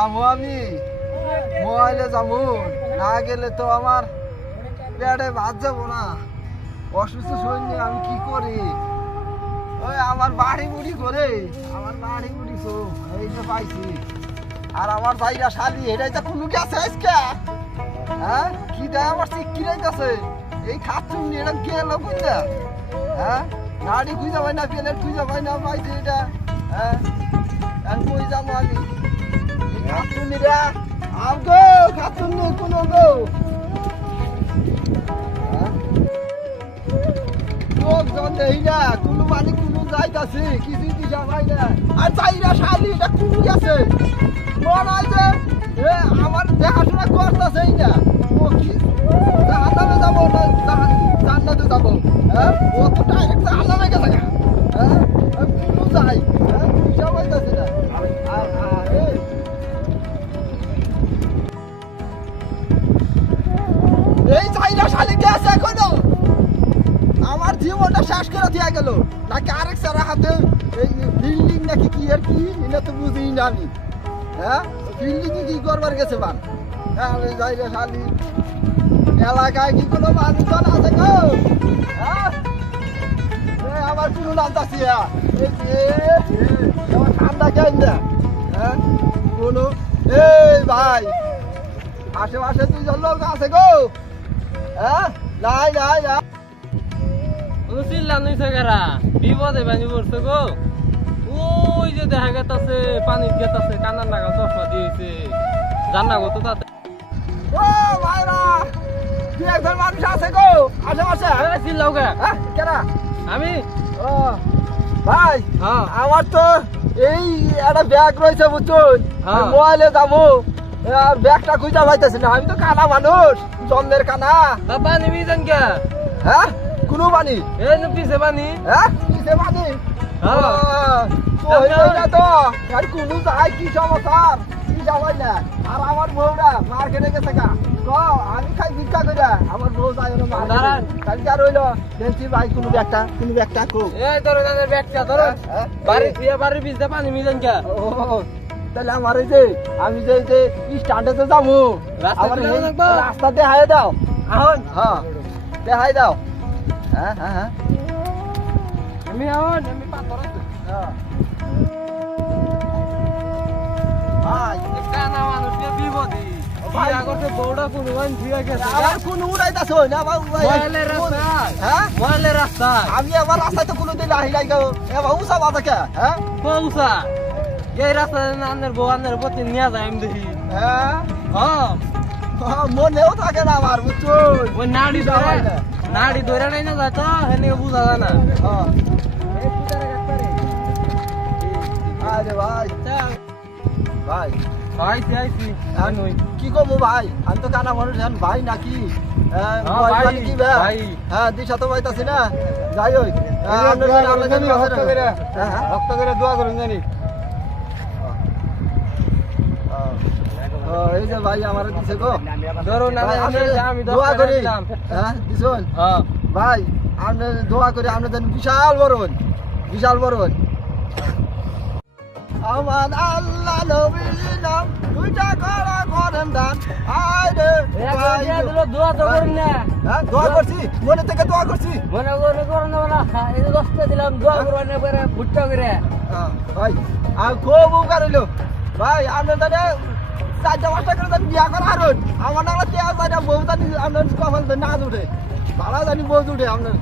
যাবো আমি মোবাইলে যাবো না গেলে তো আমার পেটে ভাত যাবো না অসুস্থ শরীর নিয়ে আমি কি করি ওই আমার বাড়ি বুড়ি করে আমার বাড়ি বুড়ি তো এই যে পাইছি আর আমার ভাইরা শালি এটাই তো কোনো গেছে আজকে হ্যাঁ কি দেয় আমার কি রাইতেছে এই খাচ্ছুন এটা গেল বুঝলা হ্যাঁ নাড়ি খুঁজে পাই না প্লেট খুঁজে পাই না পাইছি এটা হ্যাঁ আমি কই যাবো আমি এই খাচ্ছুনিরা আম গো খাচ্ছুন নিয়ে কোনো গো লোকজন নেই না কোনো মানে কোনো যাইতাছে কিছুই দিশা পাই না আর চাইরা শালি এটা কোনো গেছে মনে হয় যে আমার দেখাশোনা করতেছেই না ও কি জাহান্নামে যাবো না জান্নাতে যাবো হ্যাঁ ও তো ডাইরেক্ট জাহান্নামে গেছে হ্যাঁ কোনো যাই হ্যাঁ দিশা পাইতাছে না এই চাইরা শালি গেছে এখনো আমার জীবনটা শেষ করে দিয়ে গেল নাকি আরেক সারা হাতে এই বিল্ডিং নাকি কি আর কি এটা তো বুঝি না আমি হ্যাঁ বিল্ডিং কি করবার গেছে বান হ্যাঁ আমি যাই রে শালি এলাকায় কি কোনো মানুষজন আছে গো হ্যাঁ আমার কোনো নাম চাচ্ছি আমার ঠান্ডা কেন না হ্যাঁ কোনো এই ভাই আশেপাশে দুইজন লোক আছে গো হ্যাঁ নাই নাই নাই চিল্লান নিছে গেরা বিপদে বানি পড়ছে গো ওই যে দেখা গেতাছে পানির গেতাছে কান্নার নাগাল চশমা দিয়েছে জান্না গো তো তাতে ও ভাইরা কি একজন মানুষ আছে গো আশেপাশে চিল্লাও কে হ্যাঁ কেনা আমি ও ভাই হ্যাঁ আমার তো এই একটা ব্যাগ রয়েছে বুঝছুন হ্যাঁ। মোবাইলে যাবো আর ব্যাগটা খুঁজে পাইতেছি না আমি তো কানা মানুষ জন্মের কানা তা পানি বিজান কে হ্যাঁ কোনো পানি এই নো পিছে পানি হ্যাঁ কিসে পানি হ্যাঁ। তো হইলো তো আর কোনো যাই কি সমাচার কি যাবাই না আর আমার বউরা মার্কেটে গেছে গা আমি খাই ভিক্ষা করে আমার বউ যায় না দাঁড়ান। কালকে আর হইলো দেখছি ভাই কোনো ব্যাগটা কো এই ধরো তাদের ব্যাগটা ধরো বাড়ি থিয়া বাড়ির পিছে পানি মিজান কে ও তাহলে আমার এই যে আমি যে স্ট্যান্ডে তো যাবো রাস্তা আমার দিয়ে এই যাবো? রাস্তা দেখাই দাও আহন হ্যাঁ দেখাই দাও হ্যাঁ হ্যাঁ হ্যাঁ আমি আহন আমি পাথর আছে ভাই কানা মানুষ কে বিপদে ভাই। বিয়া করতে বউটা কোনো বান থিয়া গেছে আবার কোন উড়াইতাছ না আমার মোবাইলের রাস্তায় হ্যাঁ মোবাইলের রাস্তায় আমি আমার রাস্তায় তো কোনোদিন আহি নাই গো এ বাবু সব আছে হ্যাঁ পৌঁছা এই রাস্তায় আন্নের বউ আন্নের প্রতি নিয়ে যায় আমি দেখি হ্যাঁ হ্যাঁ মনেও থাকে না আমার বুঝছো ওই নাড়ি ধরে নাই না যায় তো হেনে বুঝা যায় না হ্যাঁ আরে ভাই ভাই আইছি আইছি কি করবো ভাই আমি তো কানা মানুষ ভাই নাকি ভাই, কি ভাই ভাই। হ্যাঁ দিশা তো পাইতাছি না যাই হোক রক্ত করে দোয়া করুন জানি এই যে ভাই আমার দিছে গো ধরুন ভাই, আমি দোয়া করি দিলাম হ্যাঁ দিছুন হ্যাঁ ভাই আপনি দোয়া করি আপনি যেন বিশাল বড় হন বিশাল বড় হন আমার আল্লাহ নবীর নাম দুইটা করা করেন দান আরে দোয়া তো করুন না হ্যাঁ দোয়া করছি মনে থেকে দোয়া করছি মনে করে করুন না এই যে 10টা দিলাম দোয়া করুন এবারে ভুট্টা করে ভাই আর খুব উপকার হইলো ভাই আপনি তাহলে 4-5টা করে বিয়া করা হারুন আমার নাম তেয়া যায় বউ জানি আপনার কখন না উঠে ভালো জানি বউ উঠে আপনার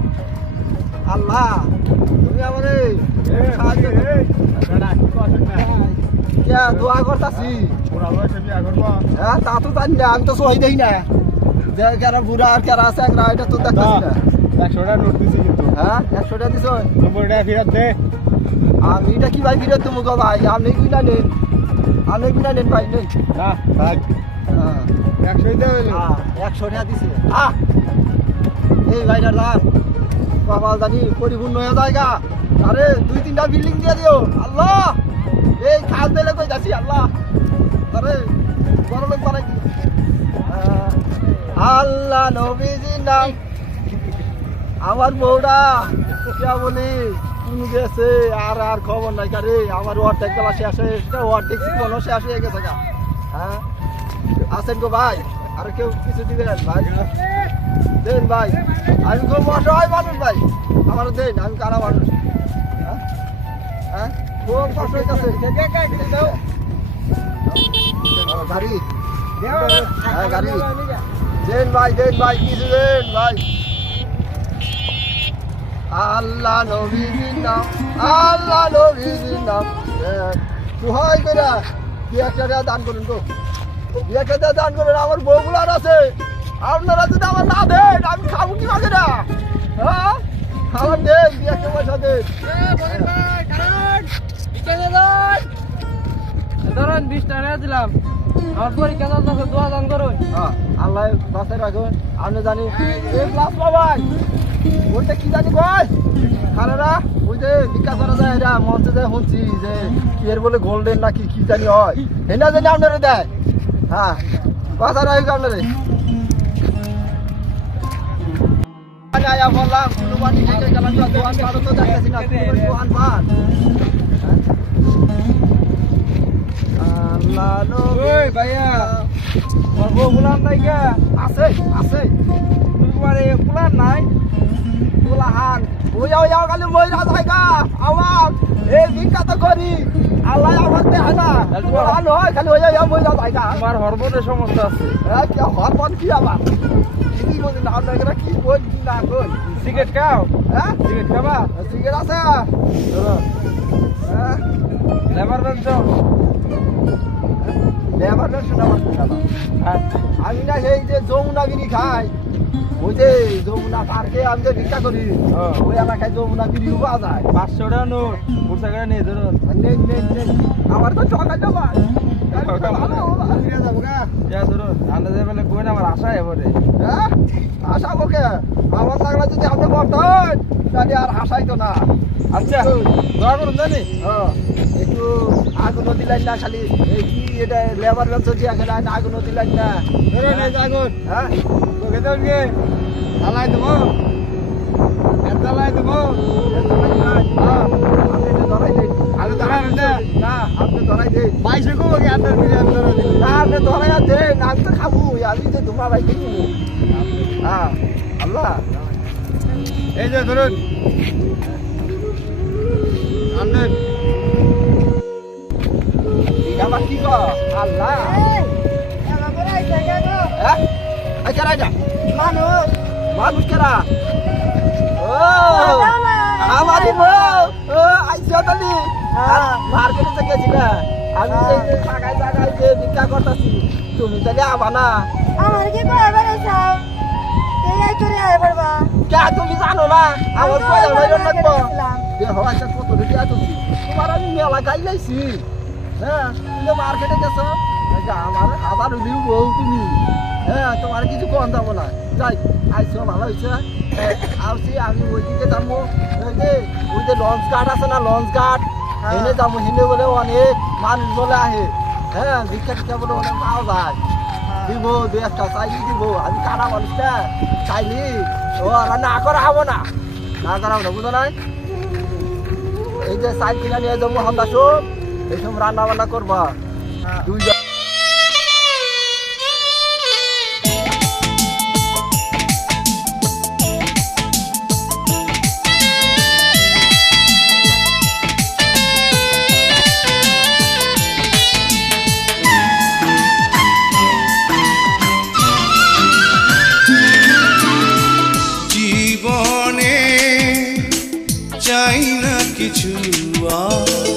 আল্লাহ তুমি আমার দোয়া করতাছি হ্যাঁ তা তো জানি না আমি তো সহি দেই না যে কেরা বুড়া আর কেরা আছে একরা এটা তো দেখতেছি না 100টা নোট দিছি কিন্তু হ্যাঁ 100টা দিছ 90টা ফেরত দে আমি এটা কি ভাই ফিরে তুমি গো ভাই আপনি কিনা নেন আপনি কিনা নেন ভাই নেন না ভাই 100 দে হইলো 100 টাকা দিছে এই ভাইটার লাভ বাবা জানি পরিপূর্ণ হয়ে জায়গা আরে 2-3টা বিল্ডিং দিয়ে দিও আল্লাহ এই খাল দিলে কই যাচ্ছি আল্লাহ আরে বড় লোক বানাই দিও আল্লাহ নবীজির নাম আমার বউটা কে বলি কোন গেছে আর খবর নাই কারে আমার অর্ধেক বেলা শেষ হয়ে অর্ধেক জীবনও শেষ হয়ে গেছে গা হ্যাঁ আছেন গো ভাই আর কেউ কিছু দিবেন ভাই দেন ভাই আমি খুব অসহায় মানুষ ভাই আমার দেন আমি কারা মানুষ হ্যাঁ হ্যাঁ খুব কষ্ট হইতেছে গাড়ি হ্যাঁ গাড়ি দেন ভাই কিছু দেন ভাই আল্লাহ নবীর নাম কুহাই করে কি একটা দান করুন তো কি একটা দান করুন আমার বউগুলার আছে আপনারা যদি আমার না দেন আমি খাবো কি মাঝে না হ্যাঁ আমার দেন কি একটা পয়সা দেন ধরেন 20 টাকা দিলাম আমার পরীক্ষা চলতেছে দোয়া দান করুন আল্লাহ বাঁচাই রাখুন আপনি জানি এই ক্লাস ভাই ওইটা কি জানি ভাই খারারা ওই যে বিকাশ করা যায় এরা মঞ্চে যায় শুনছি যে কি এর বলে গোল্ডেন নাকি কি জানি হয় এটা জানি আপনারা দেয় হ্যাঁ বাঁচা রাখুক আপনারে আয়া বললাম কুলবানি থেকে গেলাম তো দোকান পারো তো দেখতেছি না দোকান পার আল্লাহ ওই ভাইয়া ওর বউ গুলার নাই কে আছে তোমার এই গুলার নাই কুলাহান ওই খালি মহিলা জায়গা আমার এই ভিক্ষা তো করি আল্লাহ আমার দেয় না কুলাহান হয় খালি ওই মহিলা জায়গা আমার হরমোনের সমস্যা আছে কি হরমোন কি আবার কি বলি না আপনারা কি বল কি না কই সিগারেট খাও হ্যাঁ সিগারেট খাবা সিগারেট আছে হ্যাঁ লেবার বেঞ্চ লেবার শোনা আমি না সেই যে যমুনাগিরি খাই ওই যে যমুনা পার্কে আমি যে ভিক্ষা করি ওই এলাকায় যমুনাগিরিও পাওয়া যায় 500 টাকা নোট মোটরসাইকেল নিয়ে ধরুন নেন আমার তো টাকা জমা যা ধরুন আন্দাজ বলে কই না আমার আশা এবারে হ্যাঁ আশা ওকে আমার লাগলা যদি আপনি করতেন তাহলে আর আশাই তো না আচ্ছা দোয়া করুন জানি একটু আগুন দিলেন না খালি এই কি এটা লেবার ব্যবসা দিয়ে গেলেন আগুন দিলেন না আগুন হ্যাঁ তোকে তো জ্বালাই দেবো জ্বালাই দেবো আপনি ধরাই দেন বাইশে কো কি আন্দার বিরিয়ানি ধরে দিবি না আপনি ধরাই দেন আমি তো খাবো আমি তো তোমার ভাই কিনবো হ্যাঁ আল্লাহ এই যে ধরুন আন্দার আমার কি গো আল্লাহ হ্যাঁ এই কেরা এটা মানুষ কেরা ও আমারই বউ ও আইসা তালি মার্কেটে থেকে গেছিলা আমি এই যে জায়গায় যে ভিক্ষা করতেছি তুমি তাহলে আবা না আমার কি কয় বারে চাও এই চলে আয় পারবা কে তুমি জানো না আমার কয় বাইরে লাগবো যে হওয়াটা কত টাকা তুমি তোমার আমি মেলা গাইলাইছি হ্যাঁ তুমি মার্কেটে গেছো আমার আবার হইলেও বউ তুমি হ্যাঁ তোমার কিছু কম যাবো না যাই আইসো ভালো হয়েছে আসছি আমি ওইদিকে যাবো ওই যে লঞ্চ ঘাট আছে না লঞ্চ ঘাট হেনে যাবো হেনে বলে অনেক মানুষ বলে আহে হ্যাঁ ভিক্ষা টিক্ষা বলে অনেক পাওয়া যায় দিব দু একটা চাইলি দিব আমি কানা মানুষটা চাইলি ও আর না করা হবো না বুঝো নাই এই যে চাইল কিনা নিয়ে যাবো হতাশ এইসব রান্না বান্না করবা দুইজন জীবনে চাই না কিছু আর